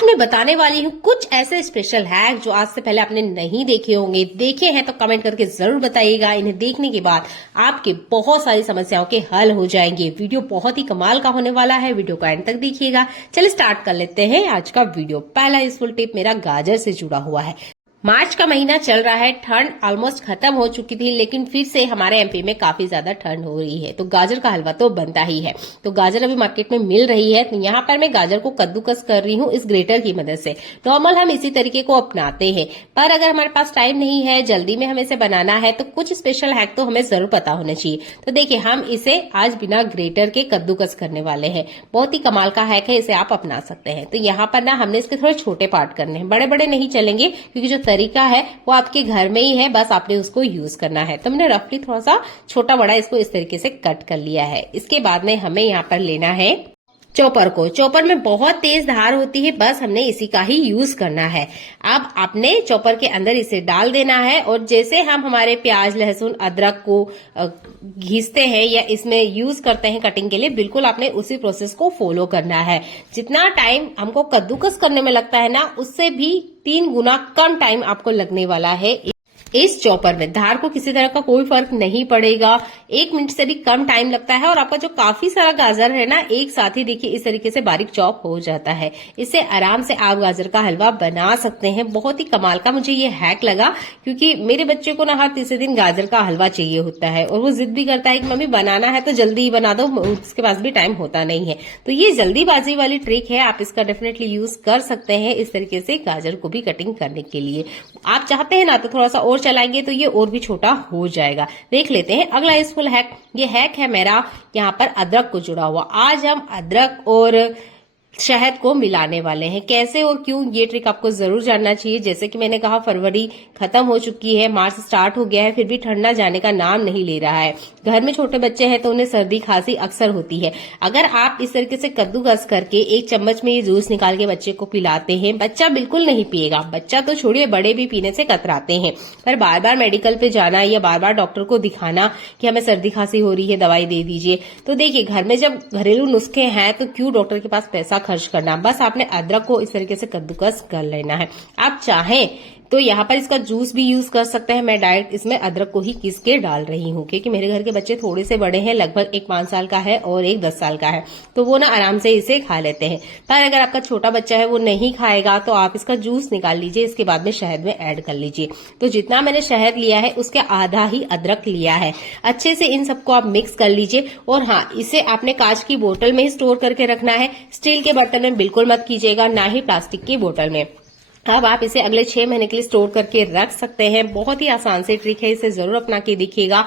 आज मैं बताने वाली हूँ कुछ ऐसे स्पेशल हैक जो आज से पहले आपने नहीं देखे होंगे। देखे हैं तो कमेंट करके जरूर बताइएगा। इन्हें देखने के बाद आपके बहुत सारी समस्याओं के हल हो जाएंगे। वीडियो बहुत ही कमाल का होने वाला है, वीडियो को एंड तक देखिएगा। चलिए स्टार्ट कर लेते हैं आज का वीडियो। पहला यूजफुल टिप मेरा गाजर से जुड़ा हुआ है। मार्च का महीना चल रहा है, ठंड ऑलमोस्ट खत्म हो चुकी थी, लेकिन फिर से हमारे एमपी में काफी ज्यादा ठंड हो रही है, तो गाजर का हलवा तो बनता ही है। तो गाजर अभी मार्केट में मिल रही है, तो यहाँ पर मैं गाजर को कद्दूकस कर रही हूँ इस ग्रेटर की मदद से। नॉर्मल हम इसी तरीके को अपनाते हैं, पर अगर हमारे पास टाइम नहीं है, जल्दी में हमें इसे बनाना है, तो कुछ स्पेशल हैक तो हमें जरूर पता होना चाहिए। तो देखिए, हम इसे आज बिना ग्रेटर के कद्दूकस करने वाले हैं। बहुत ही कमाल का हैक है, इसे आप अपना सकते हैं। तो यहाँ पर ना हमने इसके थोड़े छोटे पार्ट करने हैं, बड़े बड़े नहीं चलेंगे, क्योंकि जो तरीका है वो आपके घर में ही है, बस आपने उसको यूज करना है। तो मैंने रफली थोड़ा सा छोटा बड़ा इसको इस तरीके से कट कर लिया है। इसके बाद में हमें यहाँ पर लेना है चॉपर को। चॉपर में बहुत तेज धार होती है, बस हमने इसी का ही यूज करना है। अब आपने चॉपर के अंदर इसे डाल देना है, और जैसे हम हमारे प्याज लहसुन अदरक को घिसते हैं या इसमें यूज करते हैं कटिंग के लिए, बिल्कुल आपने उसी प्रोसेस को फॉलो करना है। जितना टाइम हमको कद्दूकस करने में लगता है ना, उससे भी 3 गुना कम टाइम आपको लगने वाला है इस चॉपर में। धार को किसी तरह का कोई फर्क नहीं पड़ेगा, 1 मिनट से भी कम टाइम लगता है, और आपका जो काफी सारा गाजर है ना, एक साथ ही देखिए इस तरीके से बारीक चॉप हो जाता है। इससे आराम से आप गाजर का हलवा बना सकते हैं। बहुत ही कमाल का मुझे ये हैक लगा, क्योंकि मेरे बच्चे को ना हर तीसरे दिन गाजर का हलवा चाहिए होता है, और वो जिद भी करता है कि मम्मी बनाना है तो जल्दी ही बना दो, उसके पास भी टाइम होता नहीं है। तो ये जल्दीबाजी वाली ट्रिक है, आप इसका डेफिनेटली यूज कर सकते हैं इस तरीके से गाजर को भी कटिंग करने के लिए। आप चाहते हैं ना तो थोड़ा सा और चलाएंगे तो ये और भी छोटा हो जाएगा। देख लेते हैं अगला यूजफुल हैक। ये हैक है मेरा यहाँ पर अदरक को जुड़ा हुआ। आज हम अदरक और शहद को मिलाने वाले हैं। कैसे और क्यों, ये ट्रिक आपको जरूर जानना चाहिए। जैसे कि मैंने कहा, फरवरी खत्म हो चुकी है, मार्च स्टार्ट हो गया है, फिर भी ठंड ना जाने का नाम नहीं ले रहा है। घर में छोटे बच्चे हैं तो उन्हें सर्दी खांसी अक्सर होती है। अगर आप इस तरीके से कद्दूकस करके 1 चम्मच में ये जूस निकाल के बच्चे को पिलाते हैं, बच्चा बिल्कुल नहीं पिएगा। बच्चा तो छोड़िए, बड़े भी पीने से कतराते हैं। पर बार बार मेडिकल पे जाना या बार बार डॉक्टर को दिखाना कि हमें सर्दी खांसी हो रही है, दवाई दे दीजिए। तो देखिए, घर में जब घरेलू नुस्खे हैं तो क्यों डॉक्टर के पास पैसा खर्च करना। बस आपने अदरक को इस तरीके से कद्दूकस कर लेना है। आप चाहें तो यहाँ पर इसका जूस भी यूज कर सकते हैं। मैं डायरेक्ट इसमें अदरक को ही घिस के डाल रही हूँ, क्योंकि मेरे घर के बच्चे थोड़े से बड़े हैं, लगभग एक 5 साल का है और एक 10 साल का है, तो वो ना आराम से इसे खा लेते हैं। पर अगर आपका छोटा बच्चा है, वो नहीं खाएगा, तो आप इसका जूस निकाल लीजिए, इसके बाद में शहद में ऐड कर लीजिए। तो जितना मैंने शहद लिया है उसके आधा ही अदरक लिया है। अच्छे से इन सबको आप मिक्स कर लीजिए। और हाँ, इसे आपने कांच की बोतल में ही स्टोर करके रखना है। स्टील के बर्तन में बिल्कुल मत कीजिएगा, ना ही प्लास्टिक की बोतल में। अब आप इसे अगले 6 महीने के लिए स्टोर करके रख सकते हैं। बहुत ही आसान से ट्रिक है, इसे जरूर अपना के देखिएगा।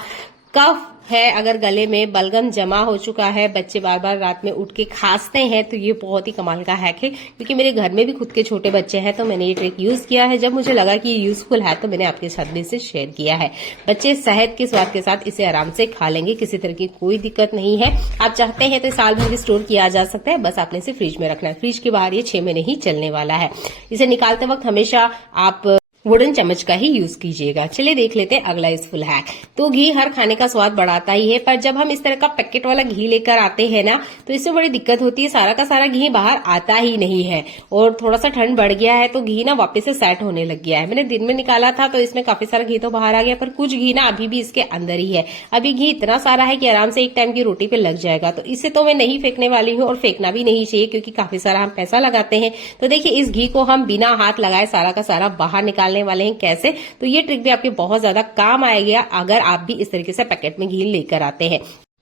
कफ है, अगर गले में बलगम जमा हो चुका है, बच्चे बार बार रात में उठ के खांसते हैं, तो ये बहुत ही कमाल का हैक है। क्योंकि मेरे घर में भी खुद के छोटे बच्चे हैं, तो मैंने ये ट्रिक यूज किया है। जब मुझे लगा कि ये यूजफुल है तो मैंने आपके साथ भी इसे शेयर किया है। बच्चे शहद के स्वाद के साथ इसे आराम से खा लेंगे, किसी तरह की कोई दिक्कत नहीं है। आप चाहते हैं तो साल भर भी स्टोर किया जा सकता है, बस आपने इसे फ्रिज में रखना है। फ्रिज के बाहर ये 6 महीने ही चलने वाला है। इसे निकालते वक्त हमेशा आप वुडन चम्मच का ही यूज कीजिएगा। चलिए देख लेते हैं अगला यूजफुल हैक। तो घी हर खाने का स्वाद बढ़ाता ही है, पर जब हम इस तरह का पैकेट वाला घी लेकर आते हैं ना, तो इसमें बड़ी दिक्कत होती है। सारा का सारा घी बाहर आता ही नहीं है, और थोड़ा सा ठंड बढ़ गया है तो घी ना वापस से सेट होने लग गया है। मैंने दिन में निकाला था तो इसमें काफी सारा घी तो बाहर आ गया, पर कुछ घी ना अभी भी इसके अंदर ही है। अभी घी इतना सारा है कि आराम से 1 टाइम की रोटी पे लग जाएगा। तो इसे तो मैं नहीं फेंकने वाली हूँ, और फेंकना भी नहीं चाहिए, क्योंकि काफी सारा हम पैसा लगाते हैं। तो देखिए, इस घी को हम बिना हाथ लगाए सारा का सारा बाहर निकालने वाले हैं। कैसे? तो ये ट्रिक भी आपके बहुत ज्यादा काम आएगा अगर आप भी इस तरीके से पैकेट में घी लेकर आते हैं।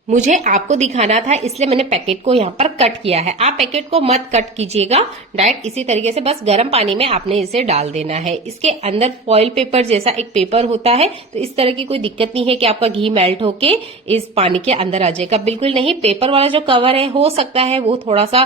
मुझे आपको दिखाना था, इसलिए मैंने पैकेट को यहाँ पर कट किया है। आप पैकेट को मत कट कीजिएगा, डायरेक्ट इसी तरीके से बस गर्म पानी में आपने इसे डाल देना है। इसके अंदर फॉइल पेपर जैसा एक पेपर होता है, तो इस तरह की कोई दिक्कत नहीं है कि आपका घी मेल्ट होके इस पानी के अंदर आ जाएगा, बिल्कुल नहीं। पेपर वाला जो कवर है, हो सकता है वो थोड़ा सा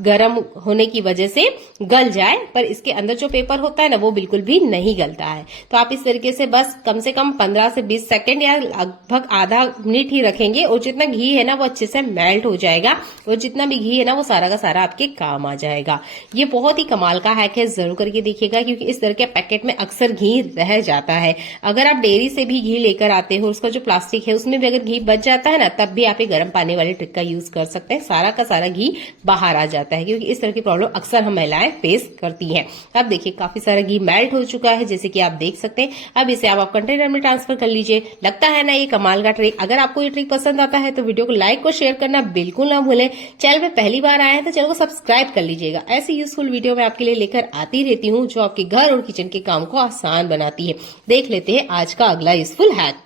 गर्म होने की वजह से गल जाए, पर इसके अंदर जो पेपर होता है ना, वो बिल्कुल भी नहीं गलता है। तो आप इस तरीके से बस कम से कम 15 से 20 सेकेंड या लगभग आधा मिनट ही रखेंगे, और जितना घी है ना वो अच्छे से मेल्ट हो जाएगा और जितना भी घी है ना वो सारा का सारा आपके काम आ जाएगा। ये बहुत ही कमाल का हैक है, जरूर करके देखिएगा, क्योंकि इस तरह के पैकेट में अक्सर घी रह जाता है। अगर आप डेयरी से भी घी लेकर आते हो, उसका जो प्लास्टिक है उसमें भी अगर घी बच जाता है ना, तब भी आप ये गर्म पानी वाले ट्रिक का यूज कर सकते हैं, सारा का सारा घी बाहर आ जाता है, क्योंकि इस तरह की प्रॉब्लम अक्सर हम महिलाएं फेस करती हैं। अब देखिए काफी सारा घी मेल्ट हो चुका है, जैसे कि आप देख सकते हैं। अब इसे आप कंटेनर में ट्रांसफर कर लीजिए। लगता है ना ये कमाल का ट्रिक। अगर आपको ये ट्रिक पसंद आता है तो वीडियो को लाइक और शेयर करना बिल्कुल ना भूलें। चैनल में पहली बार आए हैं तो चैनल को सब्सक्राइब कर लीजिएगा। ऐसी यूजफुल वीडियो मैं आपके लिए लेकर आती रहती हूँ जो आपके घर और किचन के काम को आसान बनाती है। देख लेते हैं आज का अगला यूजफुल हैक।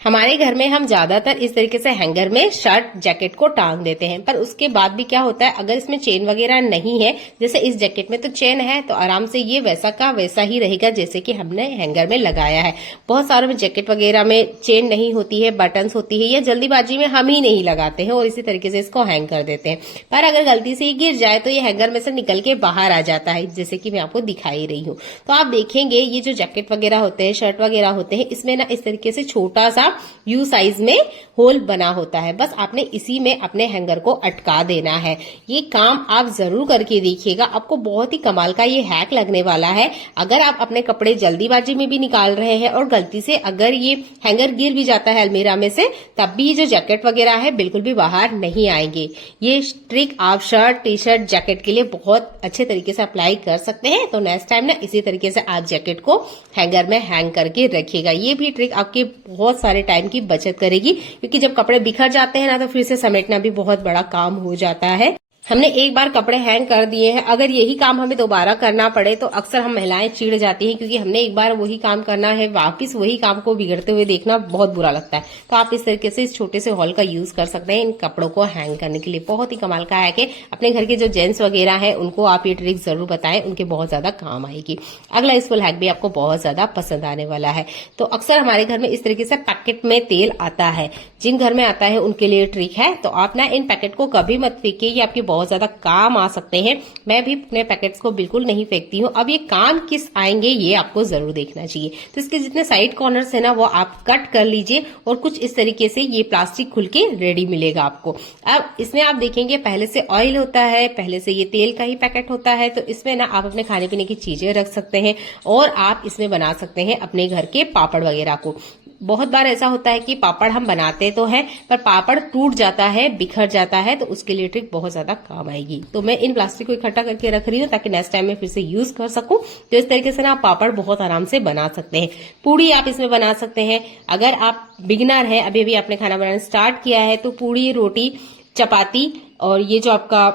हमारे घर में हम ज्यादातर इस तरीके से हैंगर में शर्ट जैकेट को टांग देते हैं, पर उसके बाद भी क्या होता है, अगर इसमें चेन वगैरह नहीं है, जैसे इस जैकेट में तो चेन है, तो आराम से ये वैसा का वैसा ही रहेगा जैसे कि हमने हैंगर में लगाया है। बहुत सारों में जैकेट वगैरह में चेन नहीं होती है, बटन्स होती है, या जल्दीबाजी में हम ही नहीं लगाते हैं और इसी तरीके से इसको हैंग कर देते हैं। पर अगर गलती से गिर जाए तो ये हैंगर में से निकल के बाहर आ जाता है, जैसे कि मैं आपको दिखाई रही हूँ। तो आप देखेंगे ये जो जैकेट वगैरह होते हैं, शर्ट वगैरह होते हैं, इसमें ना इस तरीके से छोटा सा यू साइज में होल बना होता है। बस आपने इसी में अपने हैंगर को अटका देना है। ये काम आप जरूर करके देखिएगा, आपको बहुत ही कमाल का ये हैक लगने वाला है। अगर आप अपने कपड़े जल्दीबाजी में भी निकाल रहे हैं और गलती से अगर ये हैंगर गिर भी जाता है अलमीरा में से, तब भी ये जो जैकेट वगैरह है बिल्कुल भी बाहर नहीं आएंगे। ये ट्रिक आप शर्ट, टी शर्ट, जैकेट के लिए बहुत अच्छे तरीके से अप्लाई कर सकते हैं। तो नेक्स्ट टाइम ना इसी तरीके से आप जैकेट को हैंगर में हैंग करके रखिएगा। ये भी ट्रिक आपके बहुत सारे टाइम की बचत करेगी, क्योंकि जब कपड़े बिखर जाते हैं ना तो फिर से समेटना भी बहुत बड़ा काम हो जाता है। हमने एक बार कपड़े हैंग कर दिए हैं, अगर यही काम हमें दोबारा करना पड़े तो अक्सर हम महिलाएं चिढ़ जाती हैं, क्योंकि हमने एक बार वही काम करना है, वापस वही काम को बिगड़ते हुए देखना बहुत बुरा लगता है। तो आप इस तरीके से इस छोटे से हॉल का यूज कर सकते हैं इन कपड़ों को हैंग करने के लिए। बहुत ही कमाल का है कि अपने घर के जो जेंट्स वगैरह है उनको आप ये ट्रिक जरूर बताएं, उनके बहुत ज्यादा काम आएगी। अगला यूजफुल हैक भी आपको बहुत ज्यादा पसंद आने वाला है। तो अक्सर हमारे घर में इस तरीके से पैकेट में तेल आता है, जिन घर में आता है उनके लिए ट्रिक है। तो आप ना इन पैकेट को कभी मत फेंकिए, ये आपकी बहुत ज्यादा काम आ सकते हैं। मैं भी अपने पैकेट्स को बिल्कुल नहीं फेंकती हूँ। अब ये काम किस आएंगे ये आपको जरूर देखना चाहिए। तो इसके जितने साइड कॉर्नर्स है ना वो आप कट कर लीजिए और कुछ इस तरीके से ये प्लास्टिक खुल के रेडी मिलेगा आपको। अब इसमें आप देखेंगे पहले से ऑयल होता है, पहले से ये तेल का ही पैकेट होता है। तो इसमें ना आप अपने खाने पीने की चीजें रख सकते हैं और आप इसमें बना सकते हैं अपने घर के पापड़ वगैरह को। बहुत बार ऐसा होता है कि पापड़ हम बनाते तो हैं पर पापड़ टूट जाता है, बिखर जाता है, तो उसके लिए ट्रिक बहुत ज्यादा काम आएगी। तो मैं इन प्लास्टिक को इकट्ठा करके रख रही हूँ ताकि नेक्स्ट टाइम में फिर से यूज कर सकूं। तो इस तरीके से ना आप पापड़ बहुत आराम से बना सकते हैं। पूड़ी आप इसमें बना सकते हैं। अगर आप बिगिनर हैं, अभी अभी आपने खाना बनाना स्टार्ट किया है, तो पूड़ी, रोटी, चपाती और ये जो आपका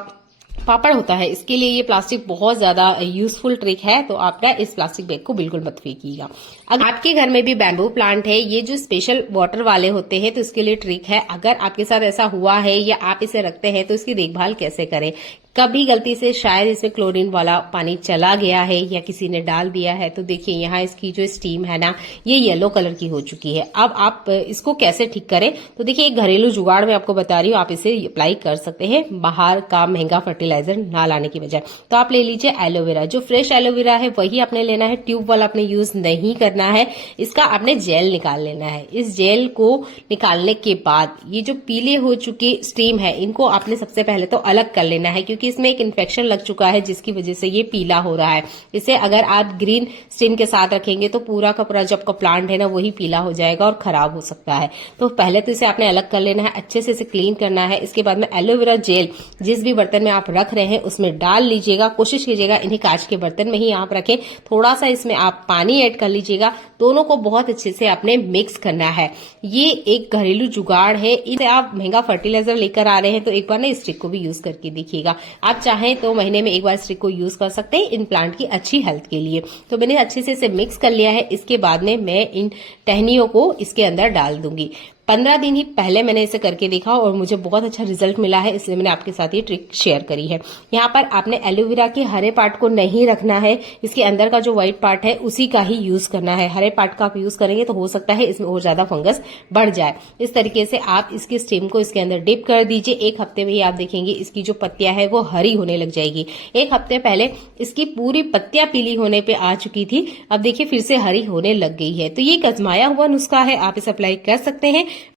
पापड़ होता है, इसके लिए ये प्लास्टिक बहुत ज्यादा यूजफुल ट्रिक है। तो आप ना इस प्लास्टिक बैग को बिल्कुल मत फेंकिएगा। अगर आपके घर में भी बैम्बू प्लांट है, ये जो स्पेशल वाटर वाले होते हैं, तो इसके लिए ट्रिक है। अगर आपके साथ ऐसा हुआ है या आप इसे रखते हैं तो इसकी देखभाल कैसे करें। कभी गलती से शायद इसमें क्लोरीन वाला पानी चला गया है या किसी ने डाल दिया है, तो देखिए यहाँ इसकी जो स्टीम है ना ये येलो कलर की हो चुकी है। अब आप इसको कैसे ठीक करें, तो देखिए एक घरेलू जुगाड़ मैं आपको बता रही हूँ, आप इसे अप्लाई कर सकते हैं बाहर का महंगा फर्टिलाइजर ना लाने की बजाय। तो आप ले लीजिए एलोवेरा, जो फ्रेश एलोवेरा है वही आपने लेना है, ट्यूब वाला आपने यूज नहीं करना है। इसका आपने जेल निकाल लेना है। इस जेल को निकालने के बाद ये जो पीले हो चुके स्टीम है इनको आपने सबसे पहले तो अलग कर लेना है, क्योंकि इसमें एक इन्फेक्शन लग चुका है जिसकी वजह से ये पीला हो रहा है। इसे अगर आप ग्रीन स्टीम के साथ रखेंगे तो पूरा का पूरा जो आपका प्लांट है ना वही पीला हो जाएगा और खराब हो सकता है। तो पहले तो इसे आपने अलग कर लेना है, अच्छे से इसे क्लीन करना है। इसके बाद में एलोवेरा जेल जिस भी बर्तन में आप रख रहे हैं उसमें डाल लीजिएगा। कोशिश कीजिएगा इन्हें कांच के बर्तन में ही आप रखें। थोड़ा सा इसमें आप पानी ऐड कर लीजिएगा। दोनों को बहुत अच्छे से आपने मिक्स करना है। ये एक घरेलू जुगाड़ है। इसे आप महंगा फर्टिलाइजर लेकर आ रहे हैं तो एक बार ना इस ट्रिक को भी यूज करके देखिएगा। आप चाहें तो महीने में एक बार इस ट्रिक को यूज कर सकते हैं इन प्लांट की अच्छी हेल्थ के लिए। तो मैंने अच्छे से इसे मिक्स कर लिया है। इसके बाद में मैं इन टहनियों को इसके अंदर डाल दूंगी। 15 दिन ही पहले मैंने इसे करके देखा और मुझे बहुत अच्छा रिजल्ट मिला है, इसलिए मैंने आपके साथ ये ट्रिक शेयर करी है। यहाँ पर आपने एलोवेरा के हरे पार्ट को नहीं रखना है, इसके अंदर का जो व्हाइट पार्ट है उसी का ही यूज करना है। हरे पार्ट का आप यूज करेंगे तो हो सकता है इसमें और ज्यादा फंगस बढ़ जाए। इस तरीके से आप इसके स्टेम को इसके अंदर डिप कर दीजिए। एक हफ्ते में ही आप देखेंगे इसकी जो पत्तियां है वो हरी होने लग जाएगी। एक हफ्ते पहले इसकी पूरी पत्तियां पीली होने पे आ चुकी थी, अब देखिए फिर से हरी होने लग गई है। तो ये एक आजमाया हुआ नुस्खा है, आप इसे अप्लाई कर सकते हैं।